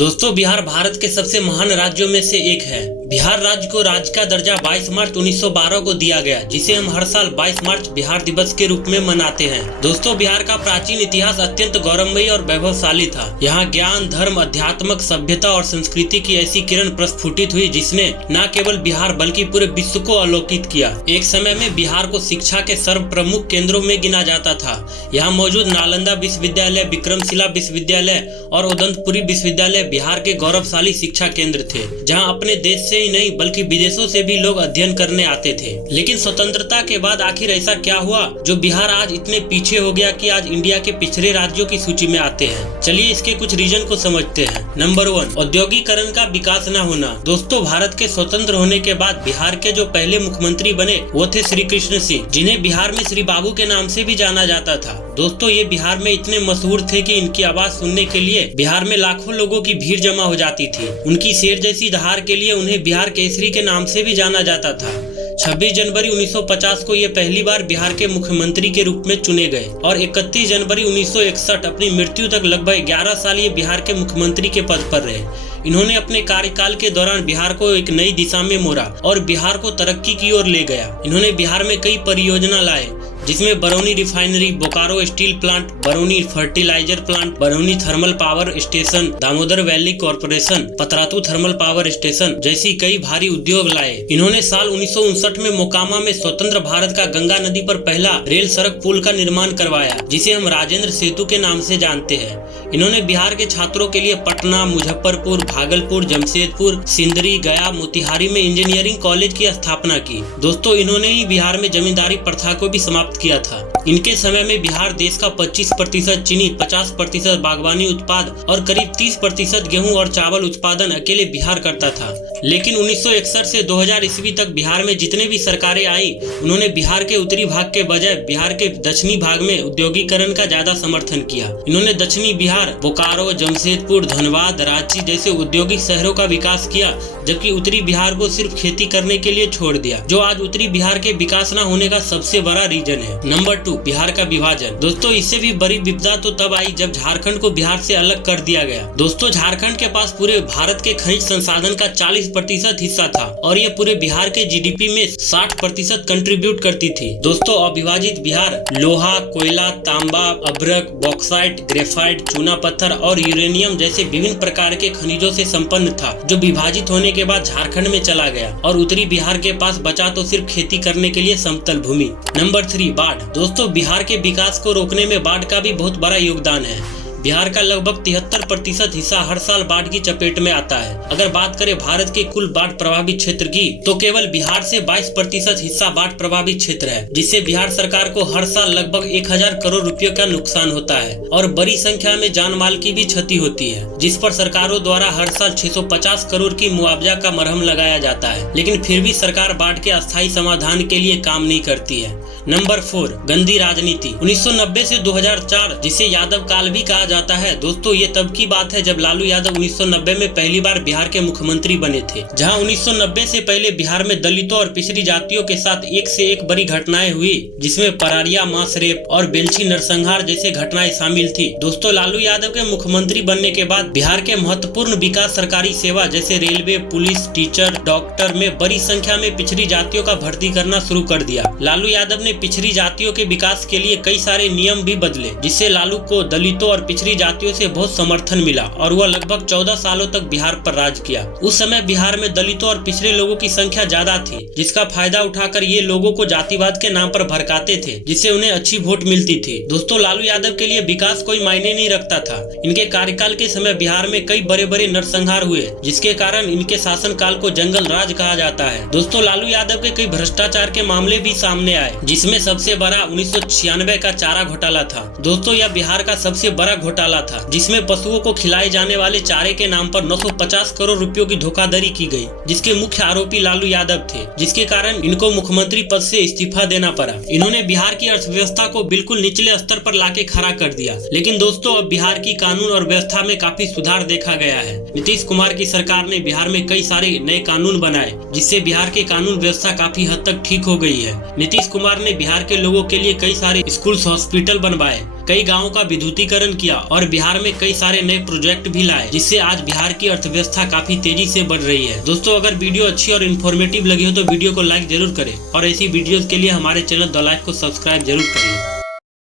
दोस्तों, बिहार भारत के सबसे महान राज्यों में से एक है। बिहार राज्य को राज्य का दर्जा 22 मार्च 1912 को दिया गया, जिसे हम हर साल 22 मार्च बिहार दिवस के रूप में मनाते हैं। दोस्तों, बिहार का प्राचीन इतिहास अत्यंत गौरवमयी और वैभवशाली था। यहाँ ज्ञान, धर्म, अध्यात्मक, सभ्यता और संस्कृति की ऐसी किरण प्रस्फुटित हुई जिसने न केवल बिहार बल्कि पूरे विश्व को आलोकित किया। एक समय में बिहार को शिक्षा के सर्व प्रमुख केंद्रों में गिना जाता था। यहाँ मौजूद नालंदा विश्वविद्यालय, विक्रमशिला विश्वविद्यालय और उदंतपुरी विश्वविद्यालय बिहार के गौरवशाली शिक्षा केंद्र थे, जहां अपने देश से ही नहीं बल्कि विदेशों से भी लोग अध्ययन करने आते थे। लेकिन स्वतंत्रता के बाद आखिर ऐसा क्या हुआ जो बिहार आज इतने पीछे हो गया कि आज इंडिया के पिछड़े राज्यों की सूची में आते हैं। चलिए इसके कुछ रीजन को समझते हैं। नंबर 1, औद्योगिकरण का विकास न होना। दोस्तों, भारत के स्वतंत्र होने के बाद बिहार के जो पहले मुख्यमंत्री बने वो थे श्री कृष्ण सिंह, जिन्हें बिहार में श्री बाबू के नाम से भी जाना जाता था। दोस्तों, ये बिहार में इतने मशहूर थे कि इनकी आवाज सुनने के लिए बिहार में लाखों लोगों की भीड़ जमा हो जाती थी। उनकी शेर जैसी धार के लिए उन्हें बिहार केसरी के नाम से भी जाना जाता था। 26 जनवरी 1950 को ये पहली बार बिहार के मुख्यमंत्री के रूप में चुने गए और 31 जनवरी 1961 अपनी मृत्यु तक लगभग 11 साल ये बिहार के मुख्यमंत्री के पद पर रहे। इन्होंने अपने कार्यकाल के दौरान बिहार को एक नई दिशा में मोड़ा और बिहार को तरक्की की ओर ले गया। इन्होंने बिहार में कई परियोजना लाए, जिसमें Barauni refinery, Bokaro steel plant, Barauni fertiliser plant, Barauni thermal power station, Damodar valley corporation, Patratu thermal power station जैसी कई भारी उद्योग लाए। इन्होंने साल 1959 में मोकामा में स्वतंत्र भारत का गंगा नदी पर पहला रेल सड़क पुल का निर्माण करवाया, जिसे हम राजेंद्र सेतु के नाम से जानते हैं। इन्होंने बिहार के छात्रों के लिए पटना, मुजफ्फरपुर, भागलपुर, जमशेदपुर, सिंदरी, गया, मोतिहारी में इंजीनियरिंग कॉलेज की स्थापना की। दोस्तों, इन्होंने ही बिहार में जमींदारी प्रथा को भी समाप्त किया था। इनके समय में बिहार देश का 25% चीनी, 50% बागवानी उत्पाद और करीब 30% गेहूं और चावल उत्पादन अकेले बिहार करता था। लेकिन 1961 से 2000 ईस्वी तक बिहार में जितने भी सरकारें आई, उन्होंने बिहार के उत्तरी भाग के बजाय बिहार के दक्षिणी भाग में औद्योगिकरण का ज्यादा समर्थन किया। इन्होंने दक्षिणी बिहार, बोकारो, जमशेदपुर, धनबाद, रांची जैसे औद्योगिक शहरों का विकास किया, जबकि उत्तरी बिहार को सिर्फ खेती करने के लिए छोड़ दिया, जो आज उत्तरी बिहार के विकास न होने का सबसे बड़ा रीजन है। नंबर 2, बिहार का विभाजन। दोस्तों, इससे भी बड़ी विपदा तो तब आई जब झारखंड को बिहार से अलग कर दिया गया। दोस्तों, झारखंड के पास पूरे भारत के खनिज संसाधन का 40% हिस्सा था और ये पूरे बिहार के जीडीपी में 60% कंट्रीब्यूट करती थी। दोस्तों, अविभाजित बिहार लोहा, कोयला, तांबा, अभ्रक, बॉक्साइट, ग्रेफाइट, चूना पत्थर और यूरेनियम जैसे विभिन्न प्रकार के खनिजों से संपन्न था, जो विभाजित होने के बाद झारखंड में चला गया और उत्तरी बिहार के पास बचा तो सिर्फ खेती करने के लिए समतल भूमि। नंबर 3, बाढ़। दोस्तों, बिहार के विकास को रोकने में बाढ़ का भी बहुत बड़ा योगदान है। बिहार का लगभग 73% हिस्सा हर साल बाढ़ की चपेट में आता है। अगर बात करें भारत के कुल बाढ़ प्रभावित क्षेत्र की, तो केवल बिहार से 22% हिस्सा बाढ़ प्रभावित क्षेत्र है, जिससे बिहार सरकार को हर साल लगभग 1000 करोड़ रुपयों का नुकसान होता है और बड़ी संख्या में जान माल की भी क्षति होती है, जिस पर सरकारों द्वारा हर साल 650 करोड़ की मुआवजा का मरहम लगाया जाता है। लेकिन फिर भी सरकार बाढ़ के अस्थायी समाधान के लिए काम नहीं करती है। नंबर 4, गंदी राजनीति। 1990 से 2004, जिसे यादव काल भी कहा जाता है। दोस्तों, ये तब की बात है जब लालू यादव 1990 में पहली बार बिहार के मुख्यमंत्री बने थे, जहां 1990 से पहले बिहार में दलितों और पिछड़ी जातियों के साथ एक से एक बड़ी घटनाएं हुई, जिसमें परारिया मांस रेप और बेलछी नरसंहार जैसे घटनाएं शामिल थी। दोस्तों, लालू यादव के मुख्यमंत्री बनने के बाद बिहार के महत्वपूर्ण विकास, सरकारी सेवा जैसे रेलवे, पुलिस, टीचर, डॉक्टर में बड़ी संख्या में पिछड़ी जातियों का भर्ती करना शुरू कर दिया। लालू यादव ने पिछड़ी जातियों के विकास के लिए कई सारे नियम भी बदले, जिससे लालू को दलितों और पिछड़ी जातियों से बहुत समर्थन मिला और वह लगभग 14 सालों तक बिहार पर राज किया। उस समय बिहार में दलितों और पिछड़े लोगों की संख्या ज्यादा थी, जिसका फायदा उठाकर ये लोगों को जातिवाद के नाम पर भड़काते थे, जिससे उन्हें अच्छी वोट मिलती थी। दोस्तों, लालू यादव के लिए विकास कोई मायने नहीं रखता था। इनके कार्यकाल के समय बिहार में कई बड़े बड़े नरसंहार हुए, जिसके कारण इनके शासन काल को जंगल राज कहा जाता है। दोस्तों, लालू यादव के कई भ्रष्टाचार के मामले भी सामने आए, जिसमें सबसे बड़ा 1996 का चारा घोटाला था। दोस्तों, यह बिहार का सबसे बड़ा घोटाला था, जिसमें पशुओं को खिलाए जाने वाले चारे के नाम पर 950 करोड़ रुपयों की धोखाधड़ी की गई, जिसके मुख्य आरोपी लालू यादव थे, जिसके कारण इनको मुख्यमंत्री पद से इस्तीफा देना पड़ा। इन्होंने बिहार की अर्थव्यवस्था को बिल्कुल निचले स्तर पर लाके खड़ा कर दिया। लेकिन दोस्तों, अब बिहार की कानून और व्यवस्था में काफी सुधार देखा गया है। नीतीश कुमार की सरकार ने बिहार में कई सारे नए कानून बनाए, जिससे बिहार के कानून व्यवस्था काफी हद तक ठीक हो गई है। नीतीश कुमार ने ने बिहार के लोगों के लिए कई सारे स्कूल हॉस्पिटल बनवाए, कई गांवों का विद्युतीकरण किया और बिहार में कई सारे नए प्रोजेक्ट भी लाए, जिससे आज बिहार की अर्थव्यवस्था काफी तेजी से बढ़ रही है। दोस्तों, अगर वीडियो अच्छी और इन्फॉर्मेटिव लगी हो तो वीडियो को लाइक जरूर करें और ऐसी वीडियोस के लिए हमारे चैनल द लाइफ को सब्सक्राइब जरूर करें।